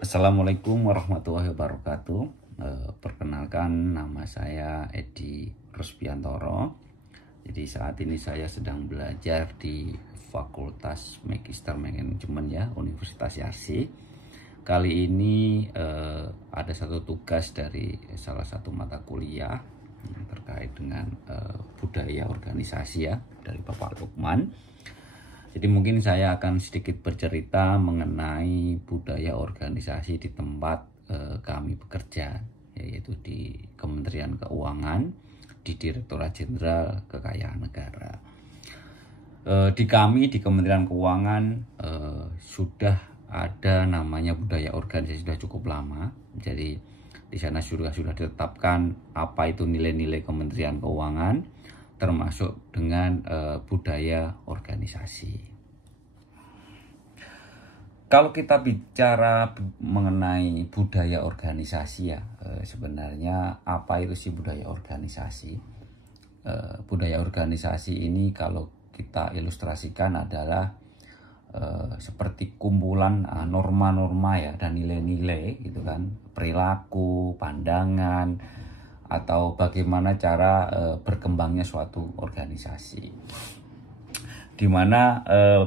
Assalamualaikum warahmatullahi wabarakatuh. Perkenalkan, nama saya Edi Rusbiantoro. Jadi saat ini saya sedang belajar di Fakultas Magister Manajemen ya, Universitas Yarsi. Kali ini ada satu tugas dari salah satu mata kuliah yang terkait dengan budaya organisasi ya, dari Bapak Lukman. Jadi mungkin saya akan sedikit bercerita mengenai budaya organisasi di tempat kami bekerja, yaitu di Kementerian Keuangan, di Direktorat Jenderal Kekayaan Negara. Di kami di Kementerian Keuangan sudah ada namanya budaya organisasi sudah cukup lama. Jadi di sana sudah ditetapkan apa itu nilai-nilai Kementerian Keuangan, termasuk dengan budaya organisasi. Kalau kita bicara mengenai budaya organisasi ya, sebenarnya apa itu sih budaya organisasi? Budaya organisasi ini kalau kita ilustrasikan adalah seperti kumpulan norma-norma ya dan nilai-nilai gitu kan, perilaku, pandangan, atau bagaimana cara berkembangnya suatu organisasi, di mana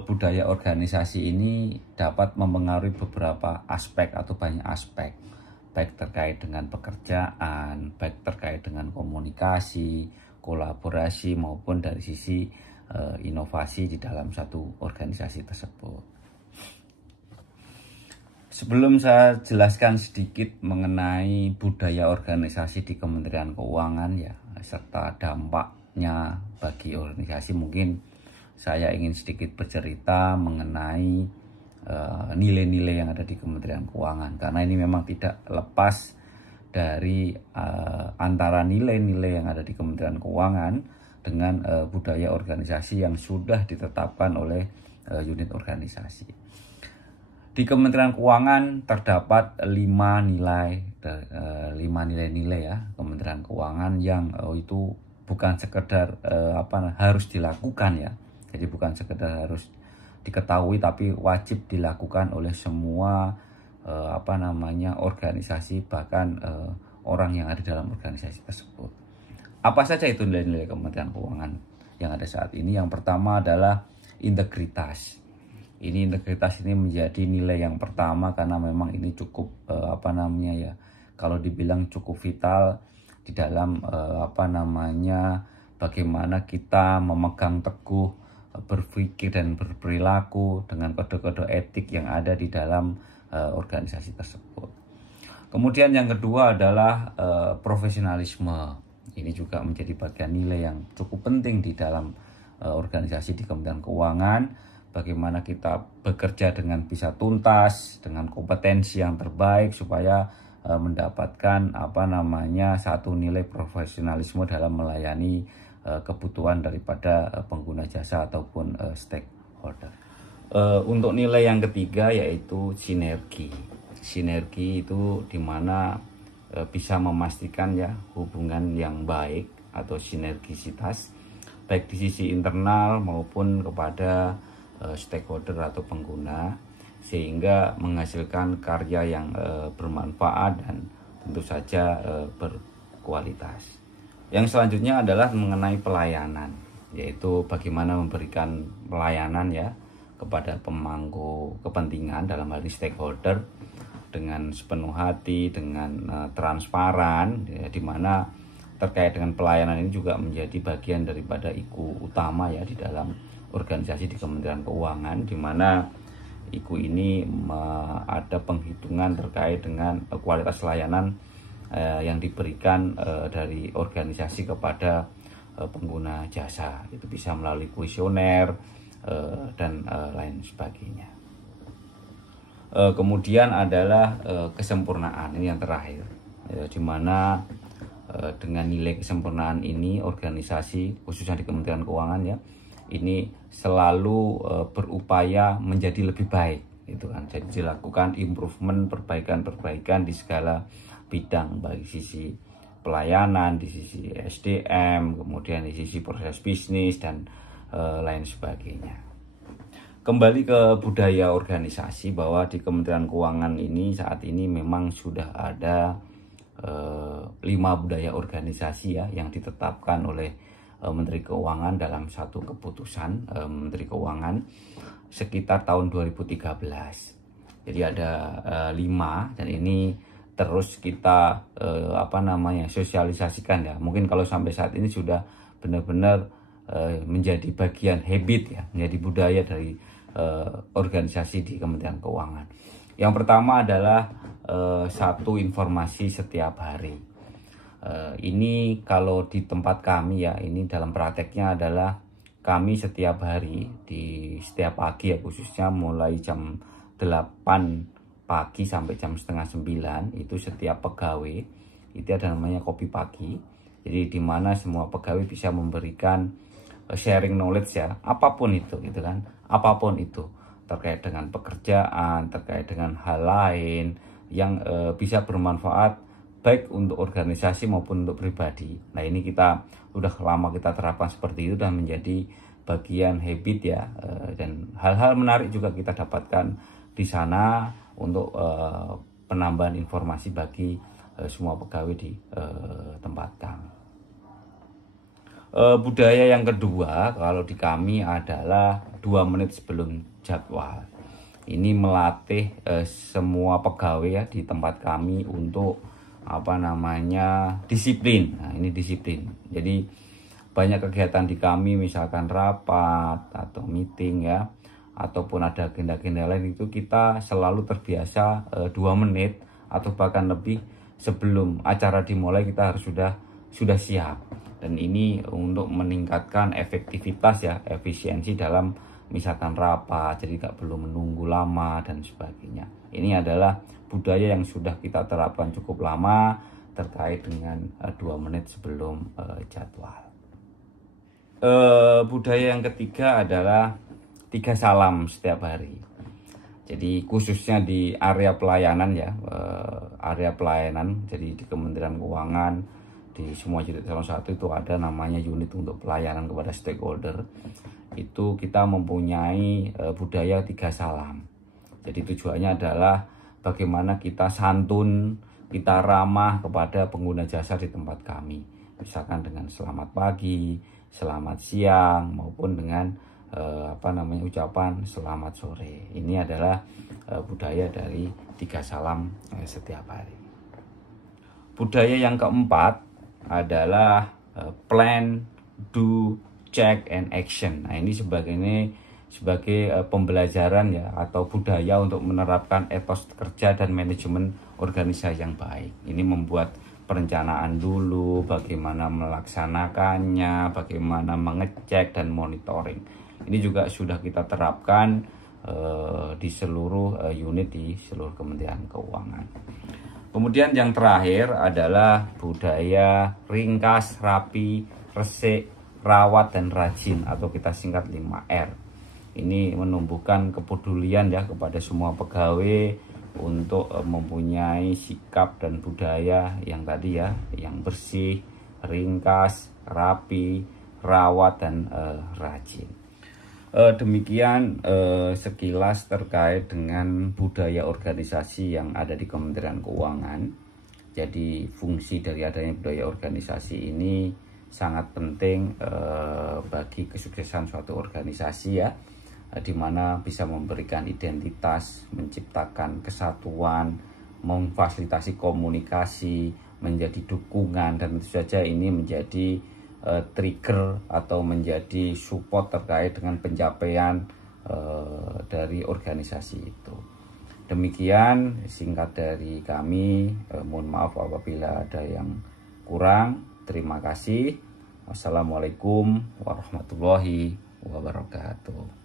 budaya organisasi ini dapat mempengaruhi beberapa aspek atau banyak aspek, baik terkait dengan pekerjaan, baik terkait dengan komunikasi, kolaborasi, maupun dari sisi inovasi di dalam satu organisasi tersebut. Sebelum saya jelaskan sedikit mengenai budaya organisasi di Kementerian Keuangan ya, serta dampaknya bagi organisasi, mungkin saya ingin sedikit bercerita mengenai nilai-nilai yang ada di Kementerian Keuangan, karena ini memang tidak lepas dari antara nilai-nilai yang ada di Kementerian Keuangan dengan budaya organisasi yang sudah ditetapkan oleh unit organisasi. Di Kementerian Keuangan terdapat 5 nilai-nilai ya Kementerian Keuangan yang itu bukan sekedar harus dilakukan ya. Jadi bukan sekedar harus diketahui, tapi wajib dilakukan oleh semua organisasi, bahkan orang yang ada dalam organisasi tersebut. Apa saja itu nilai-nilai Kementerian Keuangan yang ada saat ini? Yang pertama adalah integritas. Integritas ini menjadi nilai yang pertama karena memang ini cukup kalau dibilang cukup vital di dalam bagaimana kita memegang teguh berpikir dan berperilaku dengan kode-kode etik yang ada di dalam organisasi tersebut. Kemudian yang kedua adalah profesionalisme. Ini juga menjadi bagian nilai yang cukup penting di dalam organisasi di Kementerian Keuangan. Bagaimana kita bekerja dengan bisa tuntas, dengan kompetensi yang terbaik supaya mendapatkan satu nilai profesionalisme dalam melayani kebutuhan daripada pengguna jasa ataupun stakeholder. Untuk nilai yang ketiga yaitu sinergi. Sinergi itu dimana bisa memastikan ya hubungan yang baik atau sinergisitas baik di sisi internal maupun kepada stakeholder atau pengguna, sehingga menghasilkan karya yang bermanfaat dan tentu saja berkualitas. Yang selanjutnya adalah mengenai pelayanan, yaitu bagaimana memberikan pelayanan ya kepada pemangku kepentingan, dalam hal ini stakeholder, dengan sepenuh hati, dengan transparan ya, di mana terkait dengan pelayanan ini juga menjadi bagian daripada IKU utama ya di dalam organisasi di Kementerian Keuangan, di mana IKU ini ada penghitungan terkait dengan kualitas layanan yang diberikan dari organisasi kepada pengguna jasa. Itu bisa melalui kuesioner dan lain sebagainya. Kemudian adalah kesempurnaan, ini yang terakhir, di mana dengan nilai kesempurnaan ini organisasi khususnya di Kementerian Keuangan ya ini selalu berupaya menjadi lebih baik, itu kan. Jadi dilakukan improvement, perbaikan di segala bidang, baik sisi pelayanan, di sisi SDM, kemudian di sisi proses bisnis dan lain sebagainya. Kembali ke budaya organisasi, bahwa di Kementerian Keuangan ini saat ini memang sudah ada 5 budaya organisasi ya yang ditetapkan oleh Menteri Keuangan dalam satu keputusan Menteri Keuangan sekitar tahun 2013. Jadi ada 5, dan ini terus kita sosialisasikan ya. Mungkin kalau sampai saat ini sudah benar-benar menjadi bagian habit ya, menjadi budaya dari organisasi di Kementerian Keuangan. Yang pertama adalah satu informasi setiap hari. Ini kalau di tempat kami ya, ini dalam prakteknya adalah kami setiap hari di setiap pagi ya, khususnya mulai jam 8 pagi sampai jam setengah 9, itu setiap pegawai itu ada namanya kopi pagi. Jadi di mana semua pegawai bisa memberikan sharing knowledge ya, apapun itu gitu kan, apapun itu terkait dengan pekerjaan, terkait dengan hal lain yang bisa bermanfaat baik untuk organisasi maupun untuk pribadi. Nah, ini kita udah lama kita terapkan seperti itu dan menjadi bagian habit ya, dan hal-hal menarik juga kita dapatkan di sana untuk penambahan informasi bagi semua pegawai di tempat kami. Budaya yang kedua kalau di kami adalah 2 menit sebelum jadwal. Ini melatih semua pegawai ya di tempat kami untuk disiplin. Nah, ini disiplin. Jadi banyak kegiatan di kami, misalkan rapat atau meeting ya, ataupun ada agenda-agenda lain, itu kita selalu terbiasa 2 menit atau bahkan lebih sebelum acara dimulai kita harus sudah siap. Dan ini untuk meningkatkan efektivitas ya, efisiensi dalam misalkan rapat, jadi nggak perlu menunggu lama dan sebagainya. Ini adalah budaya yang sudah kita terapkan cukup lama terkait dengan 2 menit sebelum jadwal. Budaya yang ketiga adalah 3 salam setiap hari. Jadi khususnya di area pelayanan ya, area pelayanan. Jadi di Kementerian Keuangan di semua unit eselon 1 itu ada namanya unit untuk pelayanan kepada stakeholder. Itu kita mempunyai budaya 3 salam. Jadi tujuannya adalah bagaimana kita santun, kita ramah kepada pengguna jasa di tempat kami. Misalkan dengan selamat pagi, selamat siang, maupun dengan ucapan selamat sore. Ini adalah budaya dari 3 salam setiap hari. Budaya yang keempat adalah plan, do, check, and action. Nah, ini sebagai pembelajaran ya, atau budaya untuk menerapkan etos kerja dan manajemen organisasi yang baik. Ini membuat perencanaan dulu, bagaimana melaksanakannya, bagaimana mengecek dan monitoring. Ini juga sudah kita terapkan di seluruh unit di seluruh Kementerian Keuangan. Kemudian yang terakhir adalah budaya ringkas, rapi, resik, rawat, dan rajin, atau kita singkat 5R. Ini menumbuhkan kepedulian ya kepada semua pegawai untuk mempunyai sikap dan budaya yang tadi ya, yang bersih, ringkas, rapi, rawat, dan rajin. Demikian sekilas terkait dengan budaya organisasi yang ada di Kementerian Keuangan. Jadi fungsi dari adanya budaya organisasi ini sangat penting bagi kesuksesan suatu organisasi ya, di mana bisa memberikan identitas, menciptakan kesatuan, memfasilitasi komunikasi, menjadi dukungan, dan tentu saja ini menjadi trigger atau menjadi support terkait dengan pencapaian dari organisasi itu. Demikian singkat dari kami. Mohon maaf apabila ada yang kurang. Terima kasih. Wassalamualaikum warahmatullahi wabarakatuh.